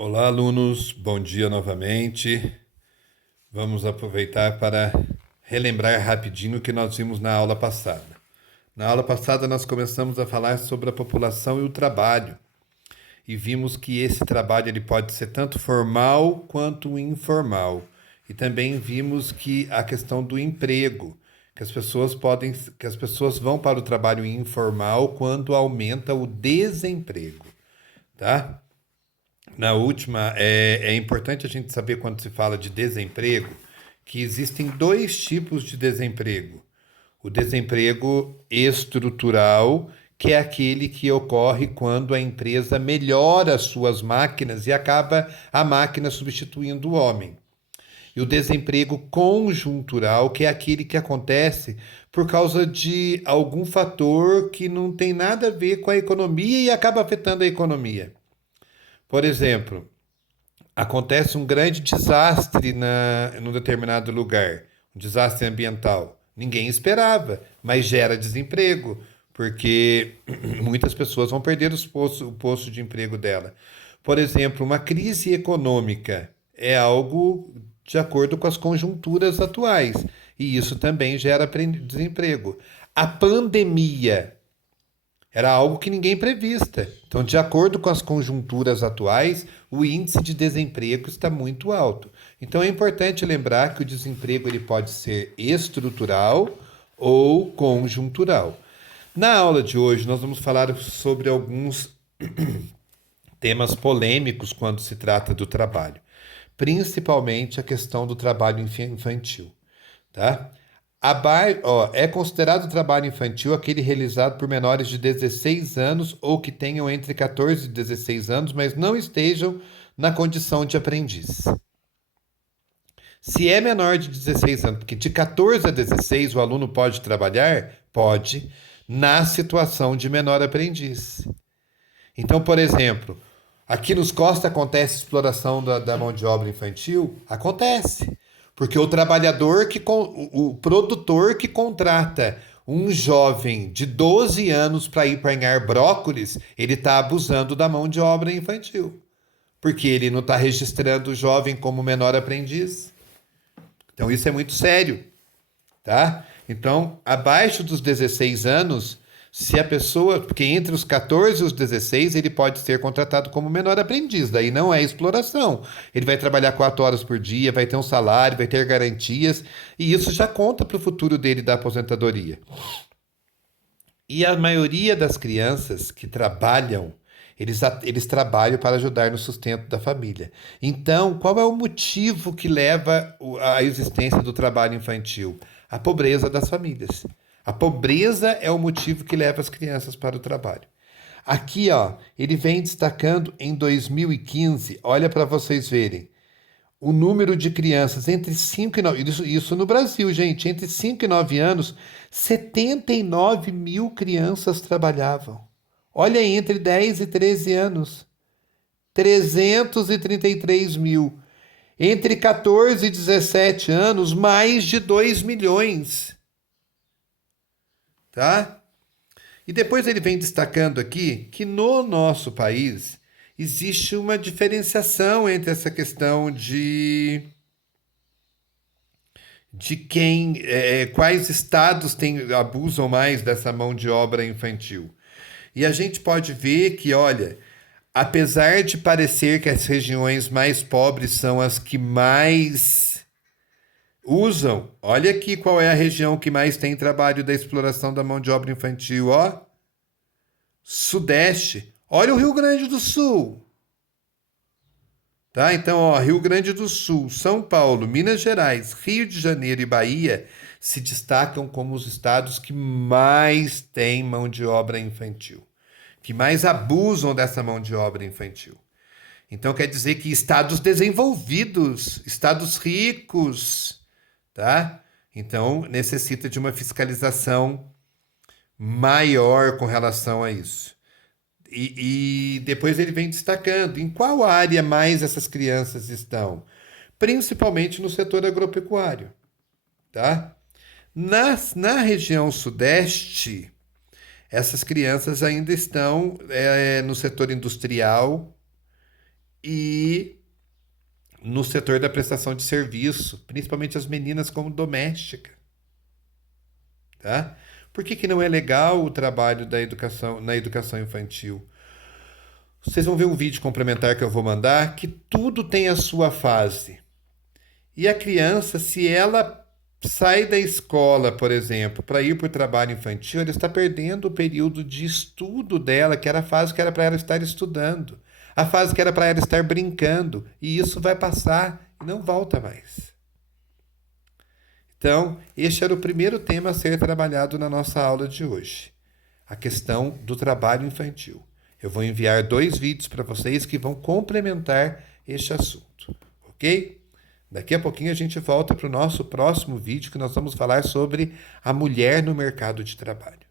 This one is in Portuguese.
Olá, alunos, bom dia novamente. Vamos aproveitar para relembrar rapidinho o que nós vimos na aula passada. Na aula passada, nós começamos a falar sobre a população e o trabalho, e vimos que esse trabalho ele pode ser tanto formal quanto informal. E também vimos que a questão do emprego, que as pessoas vão para o trabalho informal quando aumenta o desemprego, tá? Na última, é importante a gente saber quando se fala de desemprego, que existem dois tipos de desemprego. O desemprego estrutural, que é aquele que ocorre quando a empresa melhora suas máquinas e acaba a máquina substituindo o homem. E o desemprego conjuntural, que é aquele que acontece por causa de algum fator que não tem nada a ver com a economia e acaba afetando a economia. Por exemplo, acontece um grande desastre num determinado lugar, um desastre ambiental. Ninguém esperava, mas gera desemprego, porque muitas pessoas vão perder o posto de emprego dela. Por exemplo, uma crise econômica é algo de acordo com as conjunturas atuais, e isso também gera desemprego. A pandemia era algo que ninguém prevista. Então, de acordo com as conjunturas atuais, o índice de desemprego está muito alto. Então, é importante lembrar que o desemprego ele pode ser estrutural ou conjuntural. Na aula de hoje, nós vamos falar sobre alguns temas polêmicos quando se trata do trabalho, principalmente a questão do trabalho infantil, tá? É considerado trabalho infantil aquele realizado por menores de 16 anos ou que tenham entre 14 e 16 anos, mas não estejam na condição de aprendiz. Se é menor de 16 anos, porque de 14 a 16 o aluno pode trabalhar, pode, na situação de menor aprendiz. Então, por exemplo, aqui nos Costa acontece exploração da mão de obra infantil? Acontece. Porque o produtor que contrata um jovem de 12 anos para ir apanhar brócolis, ele está abusando da mão de obra infantil. Porque ele não está registrando o jovem como menor aprendiz. Então isso é muito sério, tá? Então, abaixo dos 16 anos, se a pessoa, porque entre os 14 e os 16, ele pode ser contratado como menor aprendiz, daí não é exploração. Ele vai trabalhar 4 horas por dia, vai ter um salário, vai ter garantias, e isso já conta para o futuro dele da aposentadoria. E a maioria das crianças que trabalham, eles trabalham para ajudar no sustento da família. Então, qual é o motivo que leva à existência do trabalho infantil? A pobreza das famílias. A pobreza é o motivo que leva as crianças para o trabalho. Aqui, ó, ele vem destacando em 2015, olha para vocês verem, o número de crianças entre 5 e 9, isso no Brasil, gente, entre 5 e 9 anos, 79 mil crianças trabalhavam. Olha aí, entre 10 e 13 anos, 333 mil. Entre 14 e 17 anos, mais de 2 milhões, tá? E depois ele vem destacando aqui que no nosso país existe uma diferenciação entre essa questão de quais estados abusam mais dessa mão de obra infantil. E a gente pode ver que, olha, apesar de parecer que as regiões mais pobres são as que mais usam, olha aqui qual é a região que mais tem trabalho da exploração da mão de obra infantil, ó. Sudeste. Olha o Rio Grande do Sul. Tá? Então, ó, Rio Grande do Sul, São Paulo, Minas Gerais, Rio de Janeiro e Bahia se destacam como os estados que mais têm mão de obra infantil, que mais abusam dessa mão de obra infantil. Então, quer dizer que estados desenvolvidos, estados ricos, tá? Então, necessita de uma fiscalização maior com relação a isso. E depois ele vem destacando em qual área mais essas crianças estão, principalmente no setor agropecuário, tá? Na região sudeste, essas crianças ainda estão no setor industrial e no setor da prestação de serviço, principalmente as meninas como doméstica, tá? Por que que não é legal o trabalho da educação na educação infantil? Vocês vão ver um vídeo complementar que eu vou mandar, que tudo tem a sua fase. E a criança, se ela sai da escola, por exemplo, para ir para o trabalho infantil, ela está perdendo o período de estudo dela, que era a fase que era para ela estar estudando, a fase que era para ela estar brincando, e isso vai passar e não volta mais. Então, este era o primeiro tema a ser trabalhado na nossa aula de hoje, a questão do trabalho infantil. Eu vou enviar 2 vídeos para vocês que vão complementar este assunto, ok? Daqui a pouquinho a gente volta para o nosso próximo vídeo, que nós vamos falar sobre a mulher no mercado de trabalho.